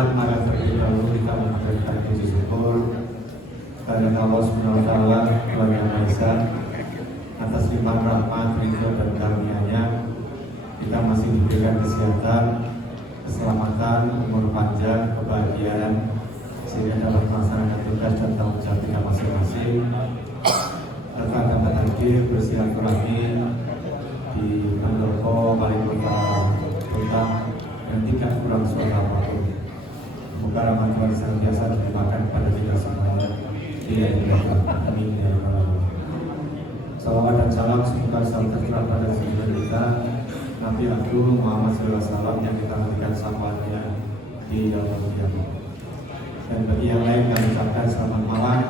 Muhammad, maka terlebih dahulu kita memberikan puji syukur kepada Allah Subhanahu wa Ta'ala, Tuhan Yang Maha Esa, atas limpahan rahmat, ridho dan karunia-Nya. Kita masih diberikan kesehatan, keselamatan, umur panjang, kebahagiaan, sehingga dapat melaksanakan tugas dan tanggung jawab kita masing-masing. Serta dapat hadir bersilaturahmi di pendopo Wali Kota Tuntang dan tidak kurang suatu apapun. Semoga rahmat Tuhan senantiasa dilimpahkan kepada kita semuanya. Amin ya rabbal alamin. Salawat dan salam semoga selalu tercurah pada junjungan kita Nabi Agung Muhammad SAW yang kita berikan samanya di dalam kiamat. Dan bagi yang lain kami ucapkan selamat malam,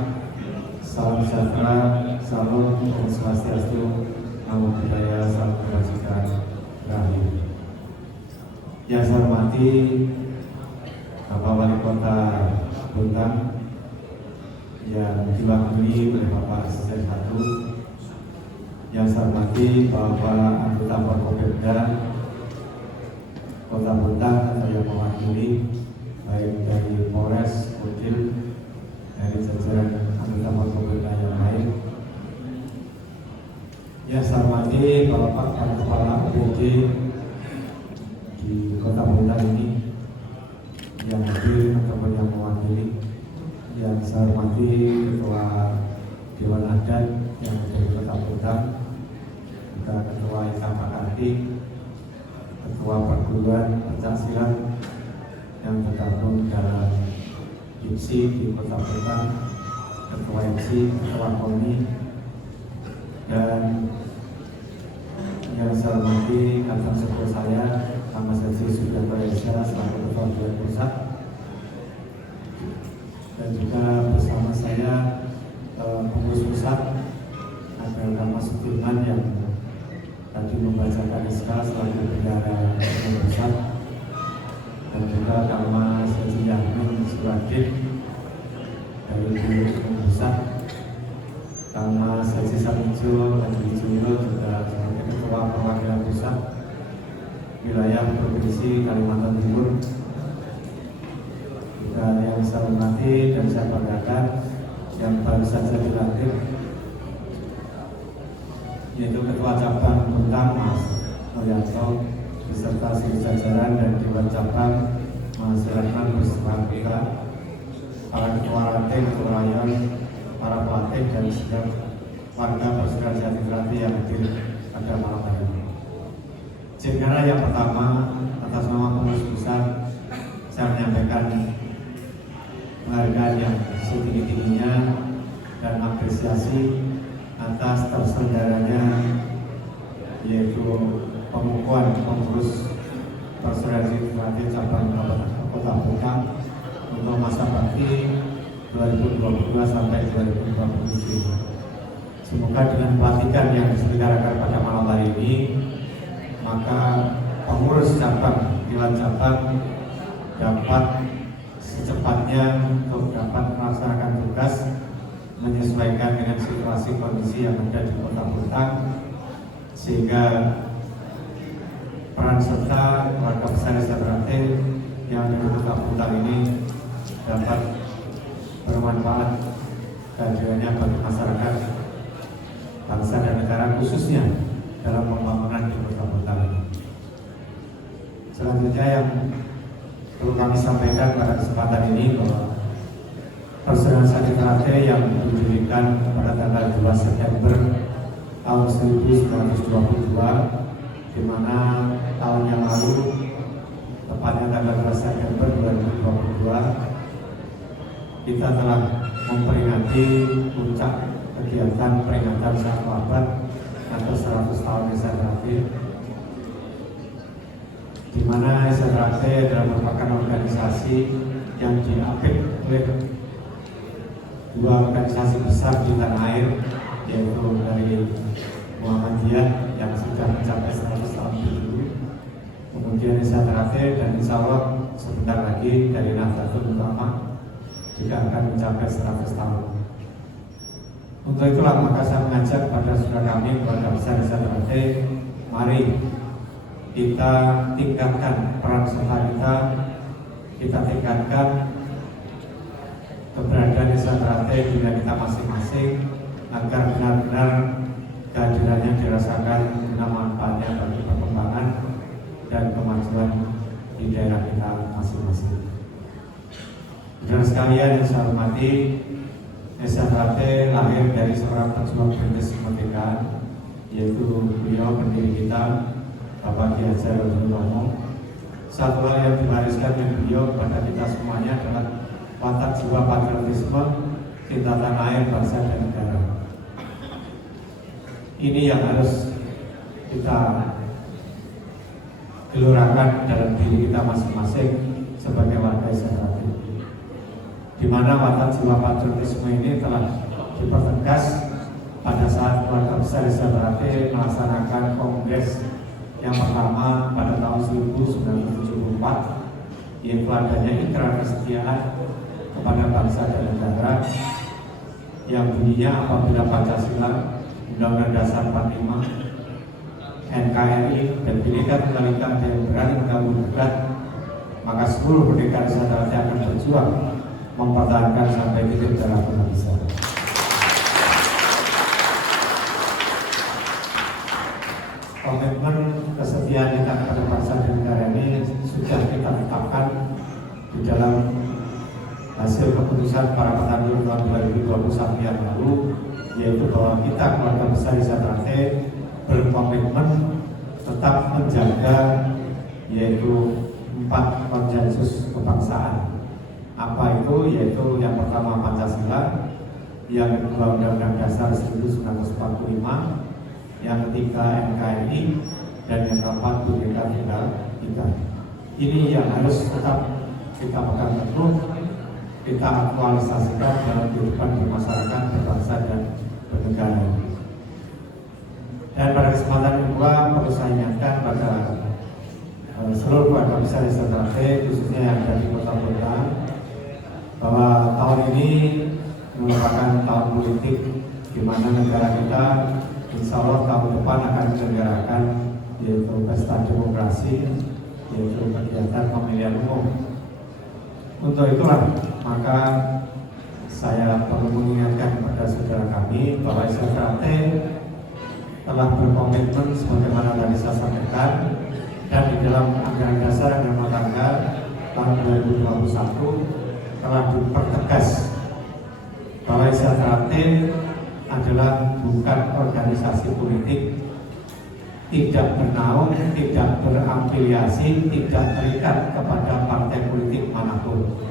salam sejahtera, salam Om Swastiastu, Namo Buddhaya, salam kebajikan, Rahayu. Yang saya hormati Bapak Wali Kota Tuntang yang diwakili oleh Bapak Asisten 1, yang saya hormati Bapak anggota Forkopimda Kota Tuntang atau yang mewakili baik dari Polres, Kodim, dari jajaran anggota Forkopimda yang lain. Yang saya hormati Bapak Kepala OPD di Kota Tuntang ini yang hadir ataupun yang mewakili. Yang saya hormati Ketua Dewan Adat yang dari Kota Tuntang, juga Ketua Ikatan Kartik, Ketua Perguruan Pencaksilat yang tergabung dalam IPSI di Kota Tuntang, Ketua IPSI, Ketua KONI, dan yang saya hormati kakak sepupu saya, Nama Seksi Sudianto Esa selaku Ketua Dewan Pusat, dan juga bersama saya pengurus pusat ada Nama Sudirman yang tadi membacakan SK selaku bendahara pusat, dan juga Nama Seksi Yamin Suradin dari pusat, Nama Seksi Samujo dan Wijoyo juga sebagai Ketua Perwakilan Pusat Wilayah Provinsi Kalimantan Timur. Dan yang saya hormati dan saya banggakan yang baru saja dilantik, yaitu Ketua Cabang Tuntang Mas Mulyanto beserta seluruh jajaran dan Dewan Cabang Mas Ratman beserta kita, para Ketua Ranting, Ketua Rayon, para pelatih dan setiap warga Persaudaraan Jatirati yang hadir pada malam hari ini. Sekarang yang pertama, atas nama pengurus pusat, saya menyampaikan penghargaan yang setinggi-tingginya dan apresiasi atas terselenggaranya yaitu pengukuhan pengurus Persaudaraan Jatirati cabang Kota Tuntang untuk masa bakti 2022 sampai 2027. Semoga dengan pelatihan yang diselenggarakan pada malam hari ini, maka pengurus cabang, dewan cabang dapat secepatnya untuk dapat melaksanakan tugas menyesuaikan dengan situasi kondisi yang ada di Kota Tuntang, sehingga peran serta warga besar Jatirati yang ada di Kota Tuntang ini dapat bermanfaat kehadirannya bagi masyarakat bangsa dan negara, khususnya dalam pembangunan di Kota Tuntang ini. Selanjutnya yang perlu kami sampaikan pada kesempatan ini bahwa Persaudaraan Jatirati yang didirikan pada tanggal 2 September tahun 1922, di mana tahun yang lalu, tepatnya tanggal 2 September 2022, kita telah memperingati puncak kegiatan peringatan 1 abad atau 100 tahun Jatirati, di mana Jatirati adalah merupakan organisasi yang diapit oleh dua organisasi besar di tanah air, yaitu dari Muhammadiyah yang sudah mencapai 100 tahun dulu, kemudian Jatirati, dan insya Allah sebentar lagi dari Nahdlatul Ulama juga akan mencapai 100 tahun. Untuk itulah maka saya mengajak pada saudara kami, keluarga besar Jatirati, mari kita tingkatkan peran serta kita kita tingkatkan keberadaan desa Trate di wilayah kita masing-masing agar benar-benar kehadirannya dirasakan guna manfaatnya bagi perkembangan dan kemajuan di daerah kita masing-masing. Saudara sekalian yang saya hormati, Desa Trate lahir dari seorang pejuang perintis kemerdekaan, yaitu beliau pendiri kita, Bapak Ki Hajar Romo. Satu hal yang diwariskan dari beliau kepada kita semuanya adalah watak jiwa patriotisme, cinta tanah air, bangsa dan negara. Ini yang harus kita gelorakan dalam diri kita masing-masing sebagai warga Desa Trate, di mana watak jiwa patriotisme ini telah dipertegas pada saat keluarga besar Desa Trate melaksanakan kongres yang pertama pada tahun 1974, yaitu adanya ikrar kesetiaan kepada bangsa dan negara yang bunyinya apabila Pancasila, Undang-Undang Dasar 45, NKRI dan Bhinneka Tunggal Ika yang berani mengganggu gugat, maka seluruh pendekar Desa Trate akan berjuang mempertahankan sampai titik darah penghabisan. Komitmen kesetiaan kita kepada bangsa dan negara ini sudah kita tetapkan di dalam hasil keputusan para petani tahun 2021 yang lalu, yaitu bahwa kita keluarga besar Desa Trate berkomitmen tetap menjaga yaitu 4 konsensus kebangsaan. Apa itu? Yaitu yang pertama Pancasila, yang kedua Undang-Undang Dasar 1945, yang ketiga NKRI, dan yang keempat Bhinneka Tunggal Ika. Ini yang harus tetap kita pegang teguh, kita aktualisasikan dalam kehidupan bermasyarakat, berbangsa dan bernegara. Dan pada kesempatan kedua perlu saya ingatkan pada seluruh warga besar Desa Trate, khususnya yang ada di kota-kota, bahwa tahun ini merupakan tahun politik di mana negara kita insya Allah tahun depan akan menyelenggarakan yaitu pesta demokrasi, yaitu kegiatan pemilihan umum. Untuk itulah maka saya perlu mengingatkan kepada saudara kami bahwa Desa Trate telah berkomitmen sebagaimana tadi saya sampaikan, dan di dalam anggaran dasar dan rumah tangga tahun 2021 telah dipertegas bahwa Desa Trate adalah bukan organisasi politik, tidak bernaung, tidak berafiliasi, tidak terikat kepada partai politik manapun.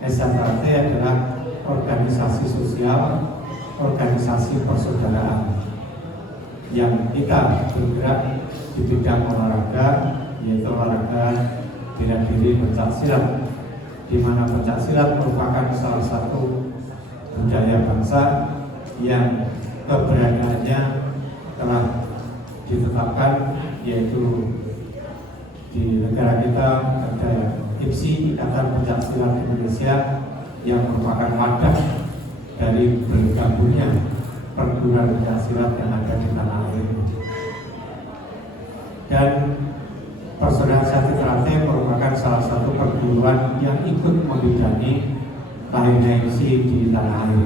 Desa Trate adalah organisasi sosial, organisasi persaudaraan yang kita bergerak di bidang olahraga, yaitu olahraga bela diri pencaksilat, di mana pencaksilat merupakan salah satu budaya bangsa yang keberadaannya telah ditetapkan, yaitu di negara kita ada IPSI, Ikatan Pencaksilat Indonesia, yang merupakan wadah dari bergabungnya perguruan pencaksilat yang ada di tanah air. Dan Persaudaraan Santri Trate merupakan salah satu perguruan yang ikut membidani lahirnya IPSI di tanah air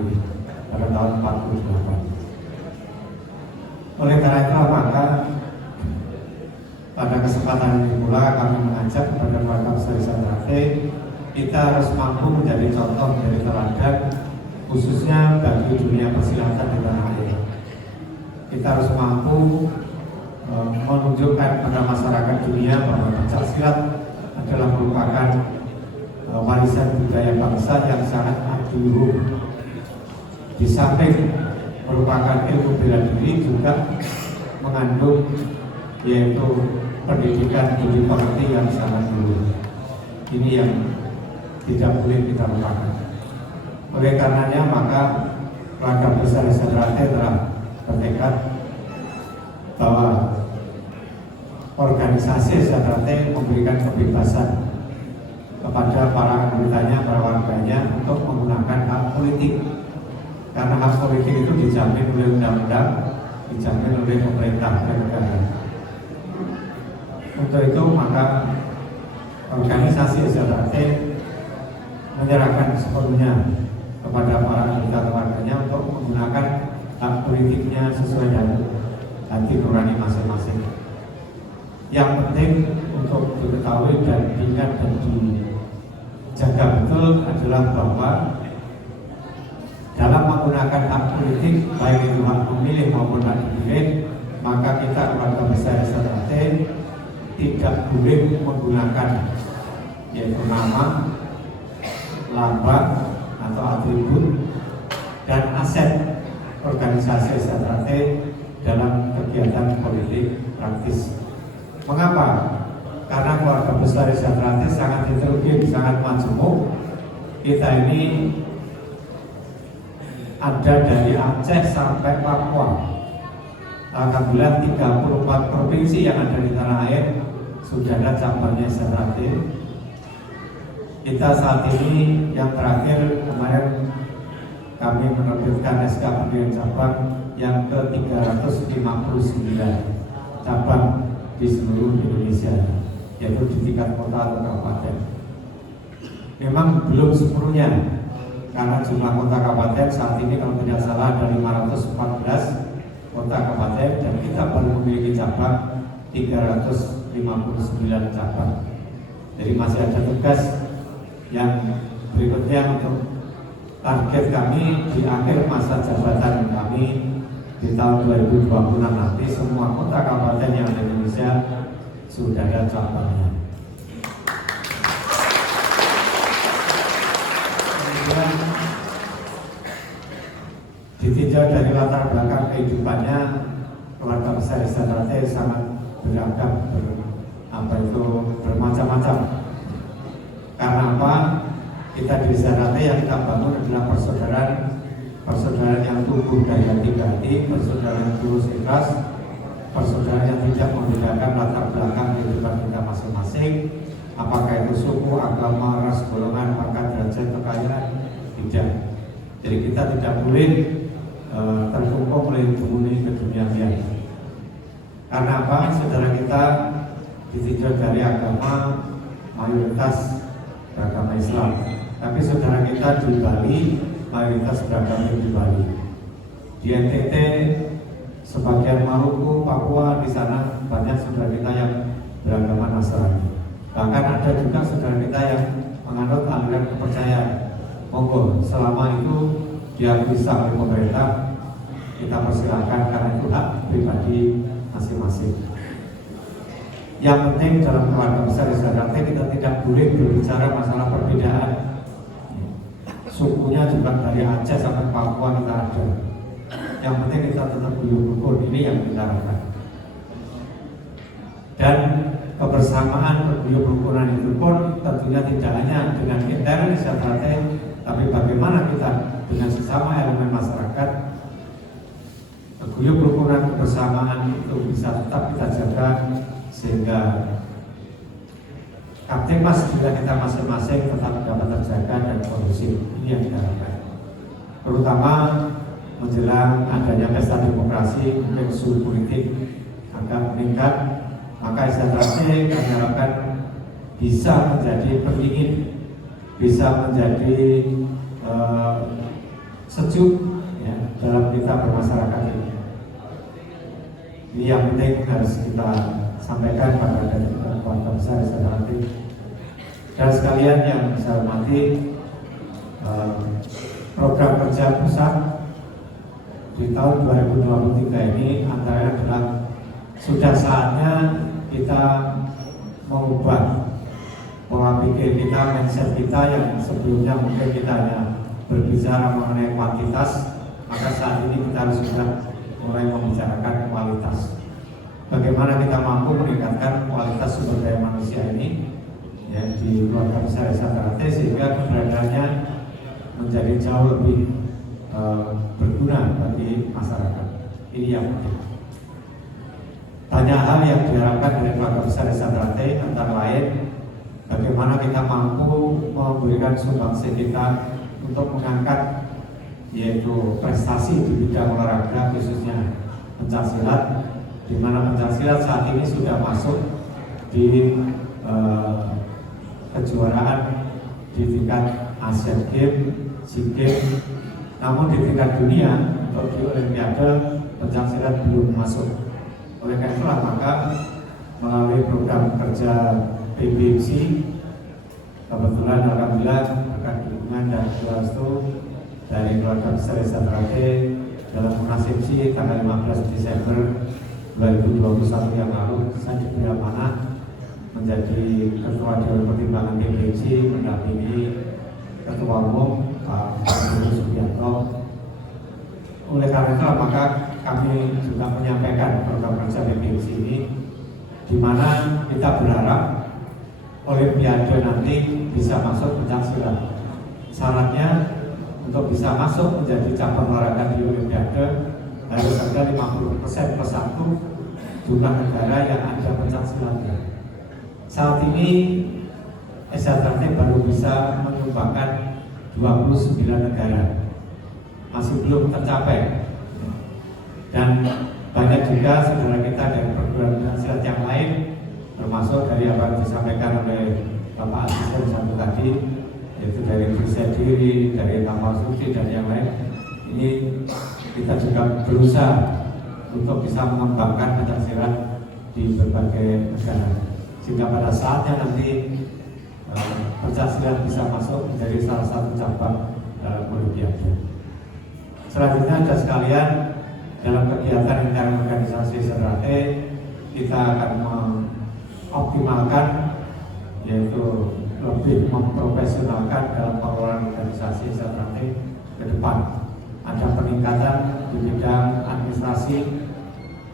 pada tahun 48. Oleh karena itu maka pada kesempatan ini pula kami mengajak kepada warga besar Desa Trate, kita harus mampu menjadi contoh dari teladan, khususnya bagi dunia persilatan di tanah air. Kita harus mampu menunjukkan pada masyarakat dunia bahwa pencaksilat adalah merupakan warisan budaya bangsa yang sangat adiluhur. Di samping merupakan ilmu bela diri, juga mengandung yaitu pendidikan budi pekerti yang sangat luhur. Ini yang tidak boleh kita lupakan. Oleh karenanya maka keluarga besar Desa Trate telah bertekad bahwa organisasi Desa Trate memberikan kebebasan kepada para anggotanya, para warganya untuk menggunakan hak politik, karena hak politik itu dijamin oleh undang-undang, dijamin oleh pemerintah dan negara. Untuk itu maka organisasi SJT menyerahkan sepenuhnya kepada para anggota keluarganya untuk menggunakan hak politiknya sesuai dengan hati nurani masing-masing. Yang penting untuk diketahui dan diingat dan dijaga betul adalah bahwa dalam menggunakan hak politik, baik itu hak memilih maupun hak dipilih, maka kita keluarga besar SJT tidak boleh menggunakan yaitu nama, lambang atau atribut dan aset organisasi SJT dalam kegiatan politik praktis. Mengapa? Karena keluarga besar SJT sangat heterogen, sangat majemuk. Kita ini ada dari Aceh sampai Papua. Alhamdulillah 34 provinsi yang ada di tanah air sudah ada cabangnya SJT. Kita saat ini yang terakhir kemarin kami menerbitkan SK pendirian cabang yang ke-359 cabang di seluruh Indonesia, yaitu di tingkat kota atau kabupaten. Memang belum sepenuhnya, karena jumlah kota kabupaten saat ini kalau tidak salah ada 514 kota kabupaten dan kita baru memiliki cabang 359 cabang. Jadi masih ada tugas yang berikutnya untuk target kami di akhir masa jabatan kami di tahun 2026 nanti semua kota kabupaten yang ada di Indonesia sudah ada cabangnya. Kemudian ditinjau dari latar belakang kehidupannya, keluarga besar SJT sangat beragam, bermacam-macam. Karena apa? Kita di SJT yang kita bangun adalah persaudaraan yang tumbuh dari hati ke hati, persaudaraan yang tulus ikhlas, persaudaraan yang tidak membedakan latar belakang kehidupan kita masing-masing, apakah itu suku, agama, ras, golongan, pangkat, derajat, kekayaan, tidak. Jadi kita tidak boleh terkumpul oleh dunia keduniaan. Karena apa? Saudara kita ditinjau dari agama mayoritas beragama Islam, tapi saudara kita di Bali mayoritas beragama di Bali. Di NTT, sebagian Maluku, Papua, di sana banyak saudara kita yang beragama Nasrani. Bahkan ada juga saudara kita yang menganut aliran kepercayaan. Monggo, selama itu diakui sah oleh pemerintah, kita persilahkan karena itu hak pribadi masing-masing. Yang penting dalam keluarga besar SJT kita tidak boleh berbicara masalah perbedaan. Sukunya juga dari Aceh sampai Papua kita ada. Yang penting kita tetap guyup rukun, ini yang kita harapkan. Dan kebersamaan keguyup rukunan itu pun tentunya tidak hanya dengan intern SJT, tapi bagaimana kita dengan sesama elemen masyarakat keguyup rukunan kebersamaan itu bisa tetap kita jaga sehingga Kaptimas juga kita masing-masing tetap dapat terjaga dan kondusif. Ini yang kita harapkan. Terutama menjelang adanya pesta demokrasi, mungkin suhu politik akan meningkat, maka SJT kami harapkan bisa menjadi pendingin, bisa menjadi sejuk ya, dalam kita bermasyarakat ini. Ini yang penting harus kita sampaikan pada keluarga besar SJT. Dan sekalian yang saya hormati, program kerja pusat di tahun 2023 ini antara adalah sudah saatnya kita mengubah pola pikir kita, mindset kita yang sebelumnya mungkin kita hanya berbicara mengenai kuantitas, maka saat ini kita harus sudah mulai membicarakan kualitas. Bagaimana kita mampu meningkatkan kualitas sumber daya manusia ini ya, di keluarga besar SJT sehingga keberadaannya menjadi jauh lebih berguna bagi masyarakat. Ini yang penting. Banyak hal yang diharapkan dari keluarga besar SJT, antara lain bagaimana kita mampu memberikan sumbangsi kita untuk mengangkat yaitu prestasi di bidang olahraga, khususnya pencaksilat, di mana pencaksilat saat ini sudah masuk di kejuaraan di tingkat Asian Games, SEA Games, namun di tingkat dunia untuk di Olimpiade pencaksilat belum masuk. Oleh karena itulah maka melalui program kerja PBMC, kebetulan alhamdulillah berkat dukungan dan restu dari keluarga besar SRT dalam Munasipsi tanggal 15 Desember 2021 yang lalu, saya diberi amanah menjadi Ketua Dewan Pertimbangan PBMC mendampingi Ketua Umum Pak Budi Subianto. Oleh karena itu maka kami juga menyampaikan program kerja PBMC ini, di mana kita berharap Olimpiade nanti bisa masuk pencaksilat. Syaratnya untuk bisa masuk menjadi cabang olahraga di Olimpiade harus ada 50% plus 1 jumlah negara yang ada pencaksilatnya. Saat ini SRT baru bisa menyumbangkan 29 negara, masih belum tercapai. Dan banyak juga saudara kita dari perguruan pencaksilat yang lain, termasuk dari apa yang disampaikan oleh Bapak Asisten satu tadi, yaitu dari Indonesia Diri, dari Kapal Suci dan yang lain. Ini kita juga berusaha untuk bisa mengembangkan pencaksilat di berbagai negara, sehingga pada saatnya nanti pencaksilat bisa masuk menjadi salah satu cabang dalam Olimpiade. Selanjutnya ada sekalian, dalam kegiatan intern organisasi SRT kita akan mengoptimalkan, yaitu lebih memprofesionalkan dalam pengelolaan organisasi SRT ke depan. Ada peningkatan di bidang administrasi,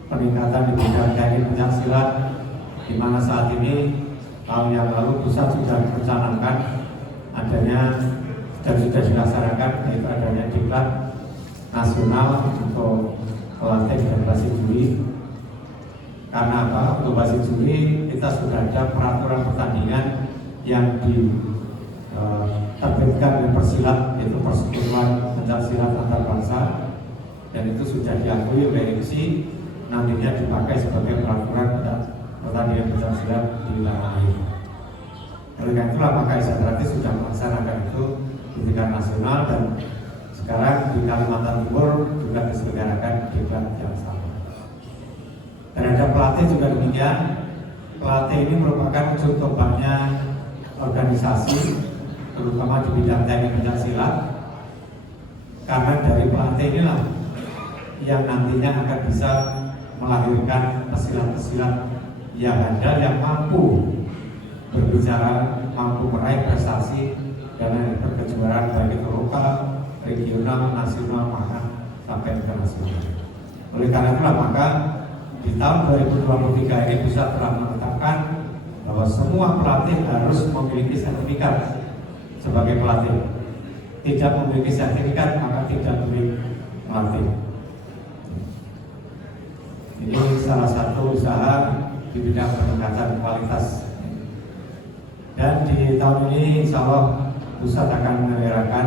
peningkatan di bidang teknik pencaksilat, di mana saat ini tahun yang lalu pusat sudah merencanakan adanya dan sudah dilaksanakan, yaitu adanya diklat nasional untuk pelatih dan wasit juri. Karena apa? Untuk wasit juri kita sudah ada peraturan pertandingan yang diterbitkan oleh Persilat, yaitu Persekutuan Pencaksilat Antar Bangsa, dan itu sudah diakui oleh IMSI, nantinya dipakai sebagai peraturan pertandingan pencaksilat di tanah air. Oleh karena itulah maka SRT sudah melaksanakan itu di tingkat nasional, dan sekarang di Kalimantan Timur juga diselenggarakan diklat yang sama. Terhadap pelatih juga demikian. Pelatih ini merupakan ujung tombaknya organisasi, terutama di bidang teknik pencaksilat, karena dari pelatih inilah yang nantinya akan bisa melahirkan pesilat-pesilat yang handal, yang mampu berbicara, mampu meraih prestasi dalam kejuaraan baik itu lokal, regional, nasional, bahkan sampai internasional. Oleh karena itulah maka di tahun 2023 ini pusat telah menetapkan bahwa semua pelatih harus memiliki sertifikat sebagai pelatih. Tidak memiliki sertifikat maka tidak boleh melatih. Ini salah satu usaha di bidang peningkatan kualitas. Dan di tahun ini insya Allah pusat akan menyelenggarakan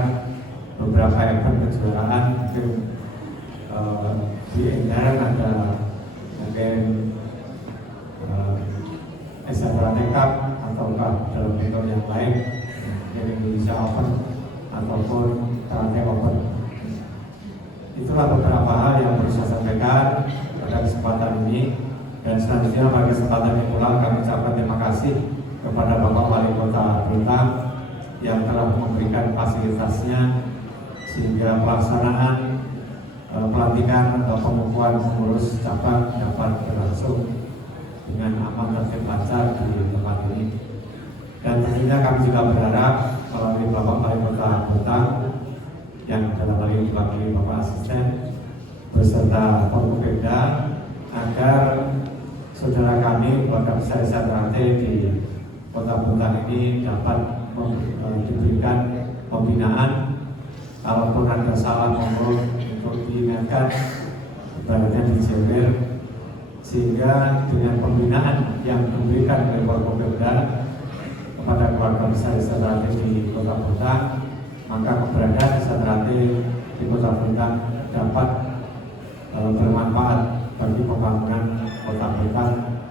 beberapa event kejuaraan. Mungkin di Edaran ada mungkin SRT Cup ataukah dalam bentuk yang lain, dari Indonesia Open ataupun Karate Open. Itulah beberapa hal yang perlu saya sampaikan pada kesempatan ini, dan selanjutnya pada kesempatan ini pula kami ucapkan terima kasih kepada Bapak Wali Kota Blitar yang telah memberikan fasilitasnya sehingga pelaksanaan pelantikan atau pengukuhan pengurus cabang dapat berlangsung dengan aman tertib lancar di tempat ini. Dan tentunya kami juga berharap melalui Bapak Wali Kota Blitar yang dalam hal ini diwakili Bapak Asisten beserta Forkopimda, agar saudara kami keluarga besar SRT di Kota Blitar ini dapat diberikan pembinaan. Kalaupun ada salah ngomong untuk diingatkan, ibaratnya dijewer, sehingga dengan pembinaan yang diberikan oleh Forkopimda kepada keluarga besar SRT di Kota Blitar, maka keberadaan SRT di Kota Blitar dapat bermanfaat bagi pembangunan Kota Blitar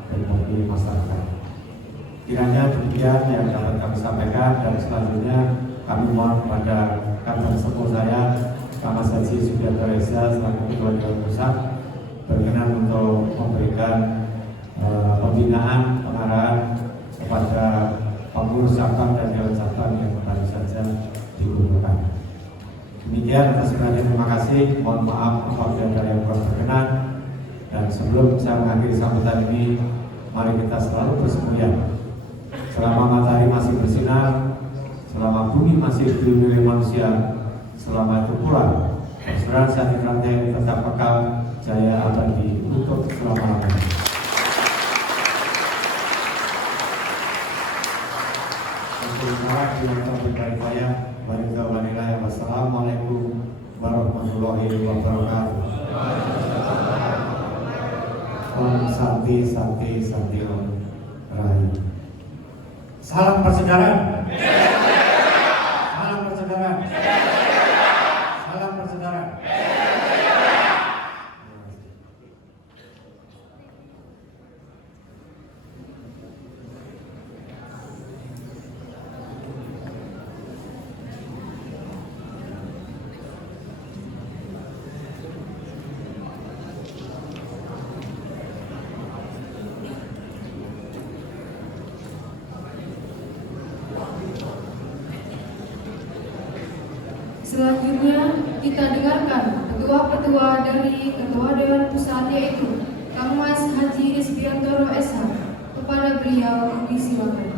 dan bagi masyarakat. Kiranya demikian yang dapat kami sampaikan, dan selanjutnya kami mohon kepada Kapten Sepuh saya, Mas Haji Sudiarto Reza selaku Ketua Dewan Pusat berkenan untuk memberikan pembinaan pengarahan kepada pengurus cabang dan dewan cabang yang baru saja dikumpulkan. Demikian, atas perhatian terima kasih. Mohon maaf apabila ada yang kurang berkenan. Dan sebelum saya mengakhiri sambutan ini, mari kita selalu bersemuanya. Selama matahari masih bersinar, selama bumi masih dihuni manusia, selama itu pula persaudaraan Santri Rantai tetap kekal jaya abadi untuk selama-lamanya. Wassalamualaikum warahmatullahi wabarakatuh. Om Santi Santi Santi Om Rahayu. Salam persaudaraan. Salam persaudaraan. Salam persaudaraan. Selanjutnya kita dengarkan ketua-ketua dari Ketua Dewan Pusat, yaitu Kang Mas Haji Isbiantoro SH. Kepada beliau disilakan.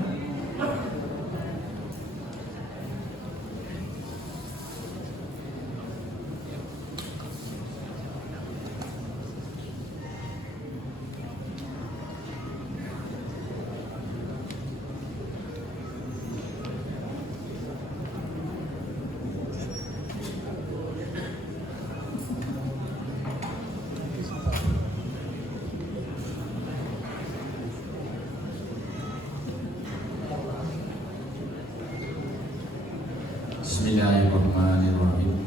Bismillahirrahmanirrahim.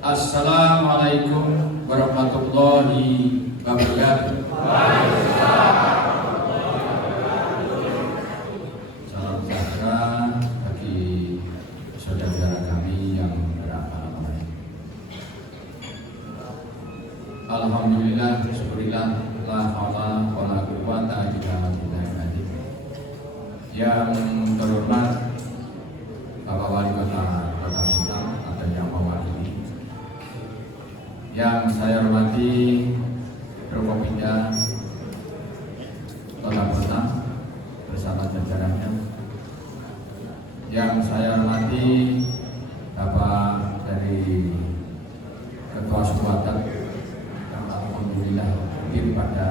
Assalamualaikum warahmatullahi wabarakatuh. Salam sejahtera bagi saudara-saudara kami yang beramal baik. Alhamdulillah, syukurillah, la haula wala quwwata illa billah. Yang terhormat Bapak Wali Kota Kota Bintang atau yang mewakili, yang saya hormati Prokopimda Kota Bintang bersama jajarannya, yang saya hormati Bapak dari Ketua Sukuadat yang alhamdulillah hadir pada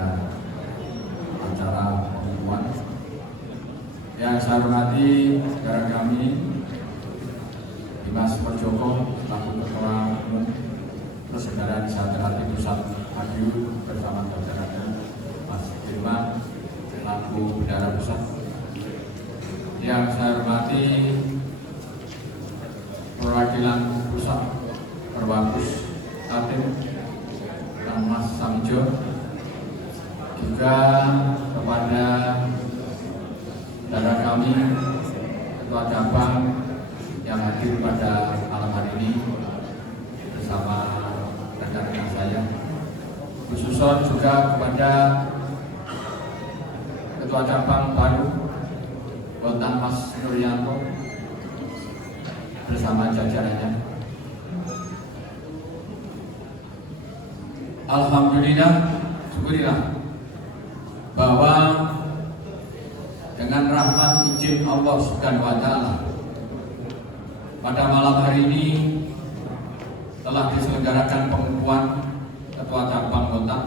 acara pengumuman, yang saya hormati saudara kami Mas Perjoko selaku Ketua Umum Persaudaraan Santri Pusat Madiun bersama jajarannya, Mas Firman selaku Bendahara Pusat, yang saya hormati perwakilan Pusat Perwapus Tatim dan Mas Samjo, juga kepada saudara kami Ketua Cabang yang hadir pada malam hari ini bersama rekan-rekan saya, khususnya juga kepada Ketua Cabang baru Botan Mas Nuryanto bersama jajarannya. Alhamdulillah, syukurillah bahwa dengan rahmat izin Allah Subhanahu wa Ta'ala, pada malam hari ini telah diselenggarakan pengumuman Ketua Cabang Kota.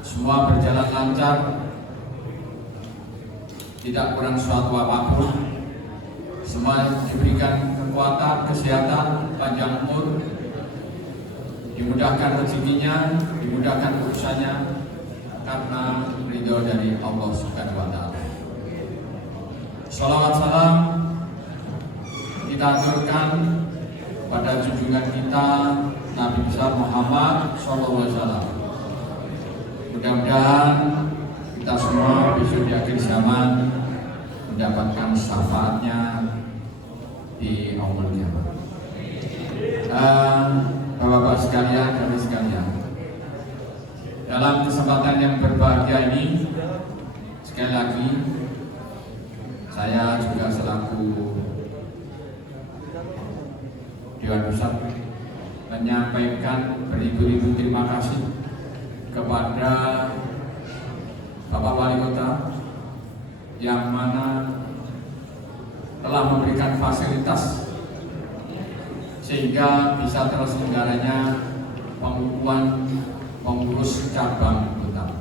Semua berjalan lancar, tidak kurang suatu apapun. Semua diberikan kekuatan, kesehatan, panjang umur, dimudahkan rezekinya, dimudahkan urusannya karena ridho dari Allah Subhanahu wa Ta'ala. Salawat salam kita aturkan pada junjungan kita Nabi besar Muhammad SAW. Mudah-mudahan kita semua besok di akhir zaman mendapatkan syafaatnya di yaumul qiyamah. Bapak-bapak sekalian, kami sekalian, dalam kesempatan yang berbahagia ini, sekali lagi saya juga selaku Dewan Pusat menyampaikan beribu-ribu terima kasih kepada Bapak Wali Kota yang mana telah memberikan fasilitas sehingga bisa terselenggaranya pengukuhan pengurus cabang Kuta.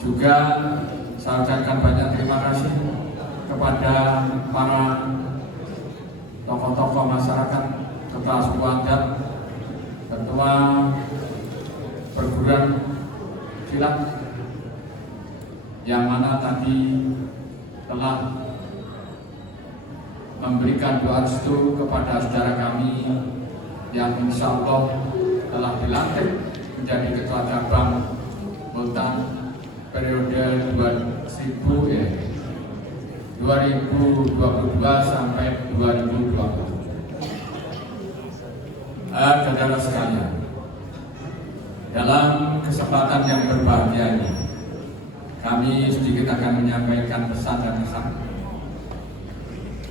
Juga saya ucapkan banyak terima kasih kepada para tokoh-tokoh masyarakat, ketua suku adat, ketua perguruan silat yang mana tadi telah memberikan doa restu kepada saudara kami yang insya Allah telah dilantik menjadi ketua cabang Kuta periode 2022 sampai 2020. Saudara sekalian, dalam kesempatan yang berbahagia ini, kami sedikit akan menyampaikan pesan dan kesan,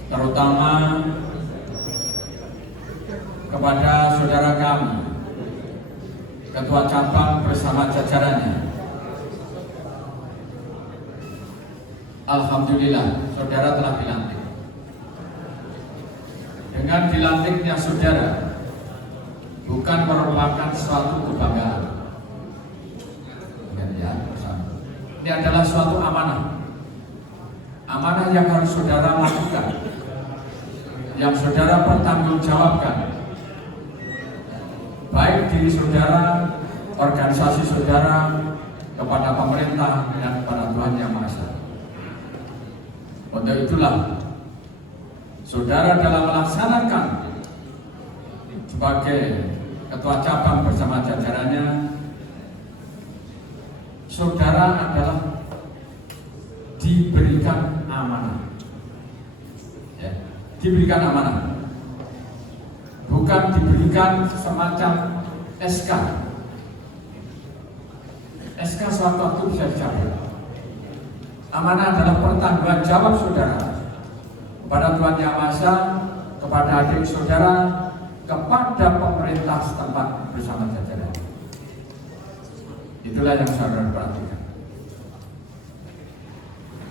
terutama kepada saudara kami, ketua cabang bersama jajarannya. Alhamdulillah, saudara telah dilantik. Dengan dilantiknya saudara bukan merupakan suatu kebanggaan. Ini adalah suatu amanah. Amanah yang harus saudara lakukan, yang saudara pertanggungjawabkan, baik diri saudara, organisasi saudara, kepada pemerintah dan kepada Tuhan Yang Maha Esa. Untuk itulah saudara dalam melaksanakan sebagai ketua cabang bersama jajarannya, saudara adalah diberikan amanah, ya, diberikan amanah, bukan diberikan semacam SK. SK suatu waktu bisa dicabut. Amanah adalah pertanggungan jawab saudara kepada Tuhan Yang Maha Esa, kepada adik saudara, kepada pemerintah setempat bersama jajaran. Itulah yang saudara perhatikan.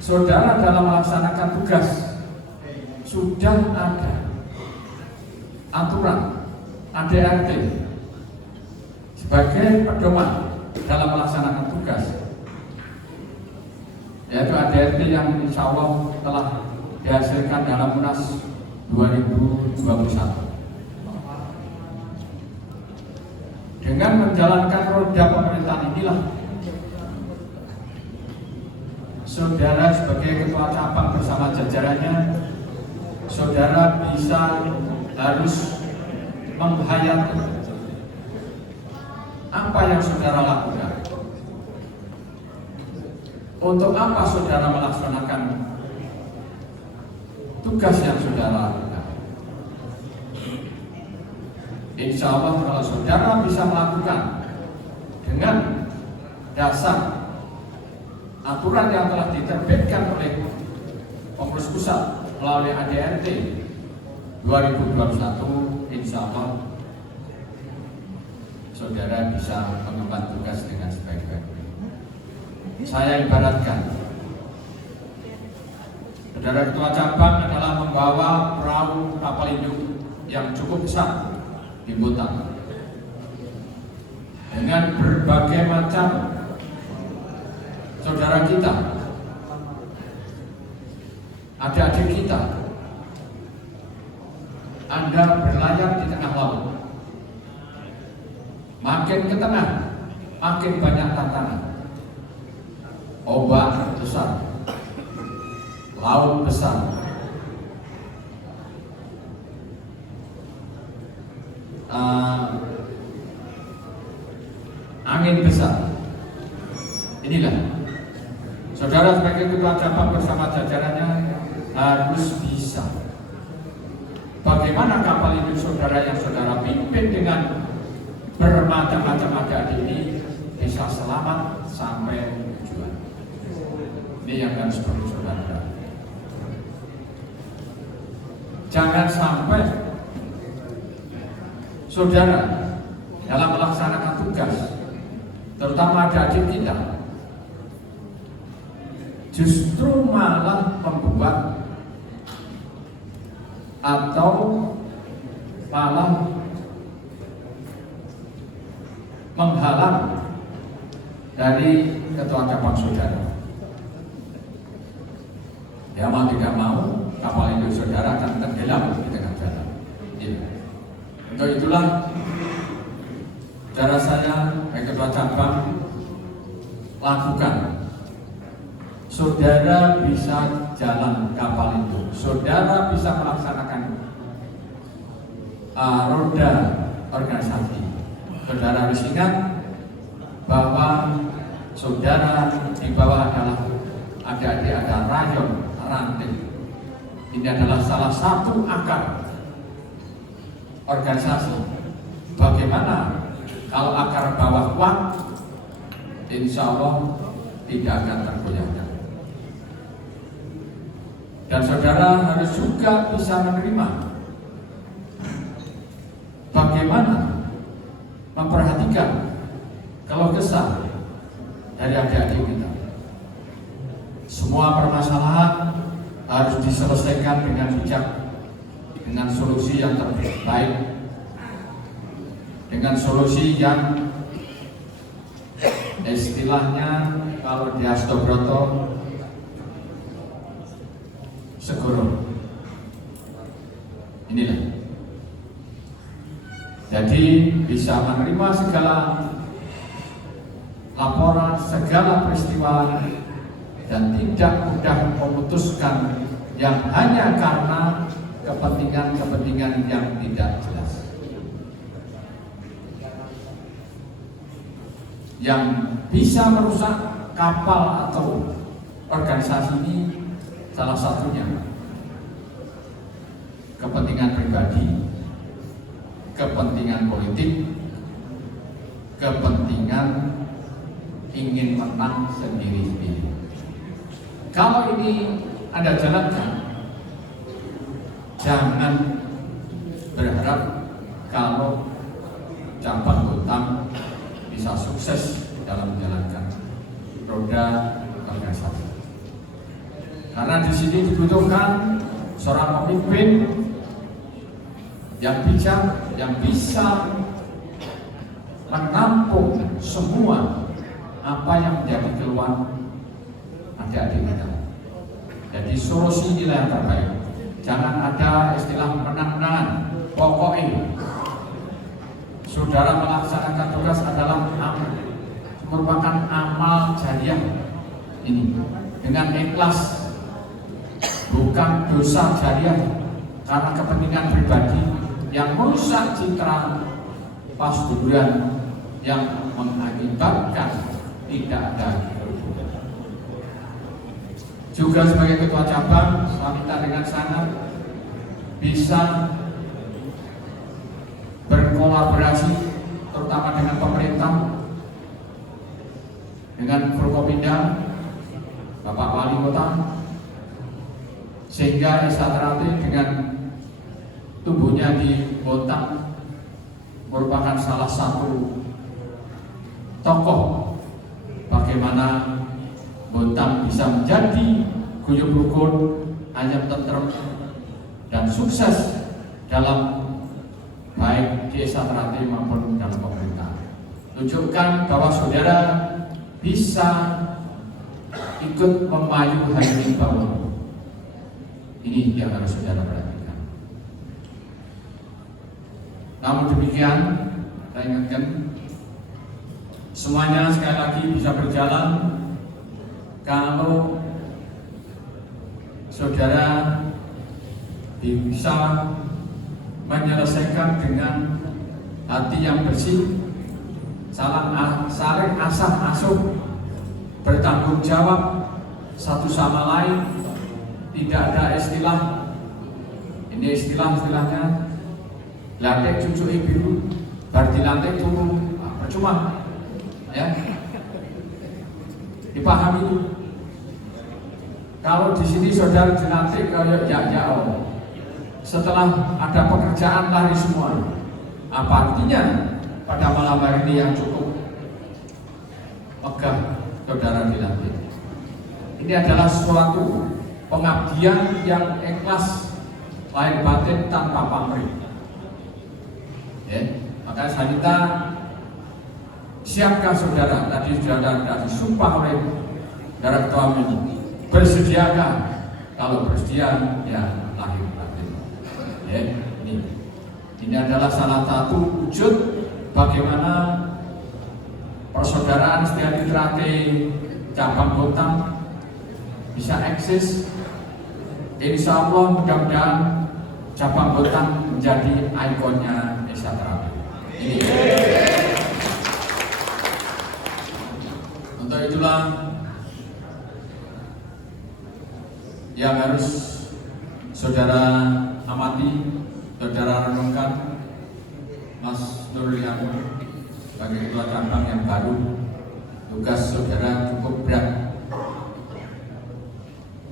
Saudara dalam melaksanakan tugas sudah ada aturan ADRT sebagai pedoman dalam melaksanakan tugas, yaitu ADRT yang insya Allah telah dihasilkan dalam Munas 2021. Dengan menjalankan roda pemerintahan inilah saudara sebagai ketua cabang bersama jajarannya, saudara bisa harus menghayati apa yang saudara lakukan. Untuk apa saudara melaksanakan tugas yang saudara lakukan? Insya Allah kalau saudara bisa melakukan dengan dasar aturan yang telah diterbitkan oleh pengurus pusat melalui ADRT 2021, insya Allah saudara bisa mengemban tugas dengan sebaik-baiknya. Saya ibaratkan saudara ketua cabang adalah membawa perahu kapal induk yang cukup besar di Kuta dengan berbagai macam saudara kita, adik-adik kita. Anda berlayar di tengah laut, makin ke tengah makin banyak tantangan. Ombak besar, laut besar, angin besar, Inilah, saudara sebagai ketua cabang bersama jajarannya harus bisa. Bagaimana kapal hidup saudara yang saudara pimpin dengan bermacam-macam adik-adik ini bisa selamat sampai tujuan. Ini yang harus perlu saudara. Jangan sampai saudara dalam melaksanakan tugas, terutama adik-adik kita, justru malah membuat atau malah menghalang dari ketua cabang saudara. Ya mau tidak mau kapal hidup saudara akan tenggelam di tengah jalan. Ya. Untuk itulah saudara saya, ketua cabang, lakukan. Saudara bisa jalan kapal itu, saudara bisa melaksanakan roda organisasi. Saudara harus ingat bahwa saudara di bawah adalah adik-adik, ada rayon, ranting. Ini adalah salah satu akar organisasi. Bagaimana kalau akar bawah kuat, insya Allah tidak akan tergoyahkan. Dan saudara harus juga bisa menerima bagaimana memperhatikan keluh kesah dari adik-adik kita. Semua permasalahan harus diselesaikan dengan bijak, dengan solusi yang terbaik, dengan solusi yang istilahnya kalau di Astobroto segoro. Inilah. Jadi bisa menerima segala laporan, segala peristiwa, dan tidak mudah memutuskan yang hanya karena kepentingan-kepentingan yang tidak jelas, yang bisa merusak kapal atau organisasi ini. Salah satunya kepentingan pribadi, kepentingan politik, kepentingan ingin menang sendiri-sendiri. Kalau ini Anda jalankan, jangan berharap kalau cabang Gotang bisa sukses dalam menjalankan roda organisasi. Karena di sini dibutuhkan seorang pemimpin yang bijak, yang bisa menampung semua apa yang menjadi keluhan adik-adik kita. Jadi solusi inilah yang terbaik. Jangan ada istilah menang-menangan. Pokoknya saudara melaksanakan tugas adalah merupakan amal jariah ini dengan ikhlas, bukan dosa jariah karena kepentingan pribadi yang merusak citra pasduran yang mengakibatkan tidak ada kerugian. Juga sebagai ketua cabang, saya minta dengan sangat bisa berkolaborasi terutama dengan pemerintah, dengan Forkopimda, Bapak Wali Kota, sehingga Esatrate dengan tumbuhnya di Bontang merupakan salah satu tokoh bagaimana Bontang bisa menjadi guyub rukun, ayam tentrem, dan sukses dalam baik di Esatrate maupun dalam pemerintah. Tunjukkan bahwa saudara bisa ikut memayu hari bawah. Ini yang harus saudara perhatikan. Namun demikian, saya ingatkan semuanya sekali lagi bisa berjalan kalau saudara bisa menyelesaikan dengan hati yang bersih, saling asah asuh, bertanggung jawab satu sama lain, tidak ada istilah. Ini istilahnya lantai cucu biru, berarti lantai turun, percuma, ya. Dipahami itu. Kalau di sini saudara dilantik kayak jauh, setelah ada pekerjaan lari semua. Apa artinya pada malam hari ini yang cukup megah saudara dilantik? Ini adalah suatu pengabdian yang ikhlas, lahir batin tanpa pamrih. Ya, maka saya minta siapkan saudara, tadi saudara disumpah oleh saudara ketua ini, bersediakah? Kalau bersedia, ya lahir batin. Ya, ini adalah salah satu wujud bagaimana persaudaraan Setiadi Trate cabang Bontang bisa eksis. Insya Allah mudah-mudahan cabang Bontang menjadi ikonnya Desa Trate. Ini. Untuk itulah yang harus saudara amati, saudara renungkan. Mas Nurul sebagai ketua cabang yang baru, tugas saudara cukup berat,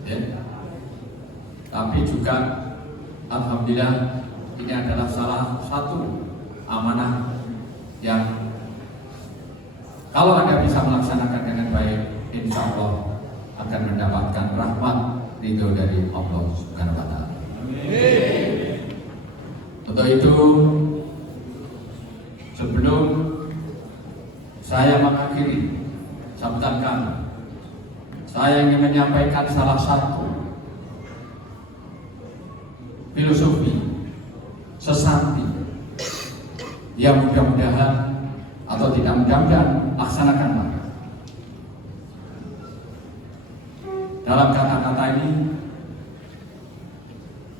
ya. Tapi juga alhamdulillah ini adalah salah satu amanah yang kalau Anda bisa melaksanakan dengan baik, insya Allah akan mendapatkan rahmat ridho dari Allah Subhanahu wa Ta'ala. Untuk itu, sebelum saya mengakhiri sambutan kami, saya ingin menyampaikan salah satu filosofi sesanti yang mudah-mudahan atau tidak mudah-mudahan laksanakan maka. Dalam kata-kata ini,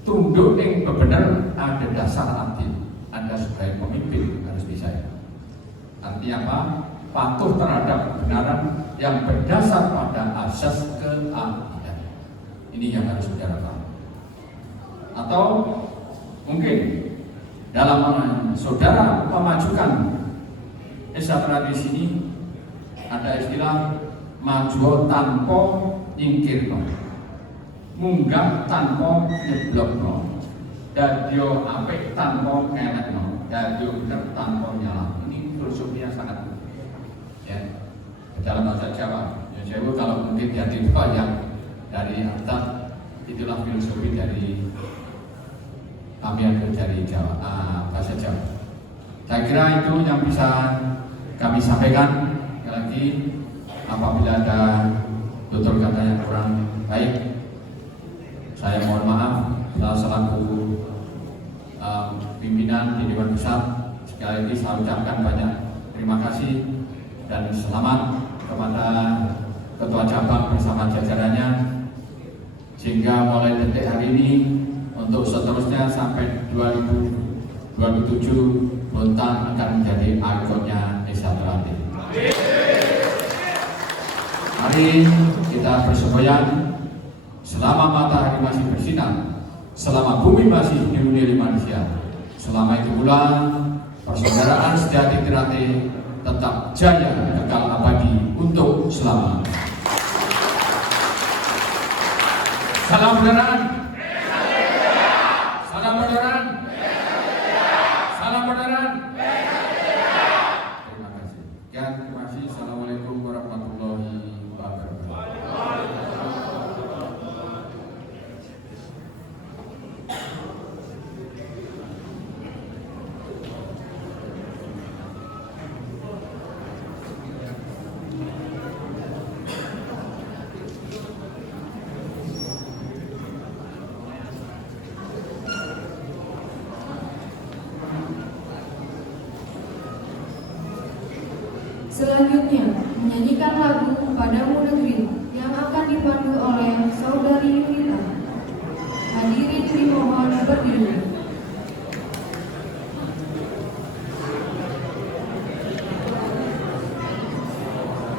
tunduk yang benar ada dasar adil. Anda sebagai pemimpin harus bisa. Artinya apa? Patuh terhadap kebenaran yang berdasar pada asas keadilan. Ini yang harus saudara paham. Atau mungkin dalam saudara memajukan Desa Trate di sini ada istilah maju tanpa nyingkirno, munggah tanpa nyeblokno, dadyo apik tanpa ngelekno, dadyo bener tanpa nyalah. Ini filosofi yang sangat ya dalam bahasa Jawa. Ya Jawa kalau mungkin jadi banyak dari atas, itulah filosofi dari kami ada dari Jawa, bahasa Jawa. Saya kira itu yang bisa kami sampaikan. Sekali lagi, apabila ada tutur kata yang kurang baik, saya mohon maaf. Saya selaku pimpinan di Dewan Besar, sekali lagi saya ucapkan banyak terima kasih dan selamat kepada Ketua Cabang bersama jajarannya, sehingga mulai detik hari ini untuk seterusnya sampai 2027 Bontang akan menjadi ikonnya Desa Trate. Mari kita bersemboyan selama matahari masih bersinar, selama bumi masih dihuni manusia. Selama itu pula persaudaraan Setiadi Trate tetap jaya kekal abadi untuk selamanya. Salam beneran. Salam beneran. Salam beneran. Terima kasih. Ya, terima kasih. Assalamualaikum warahmatullahi wabarakatuh. Selanjutnya, menyanyikan lagu Padamu Negeri yang akan dipandu oleh Saudari Yunita. Hadirin dimohon berdiri.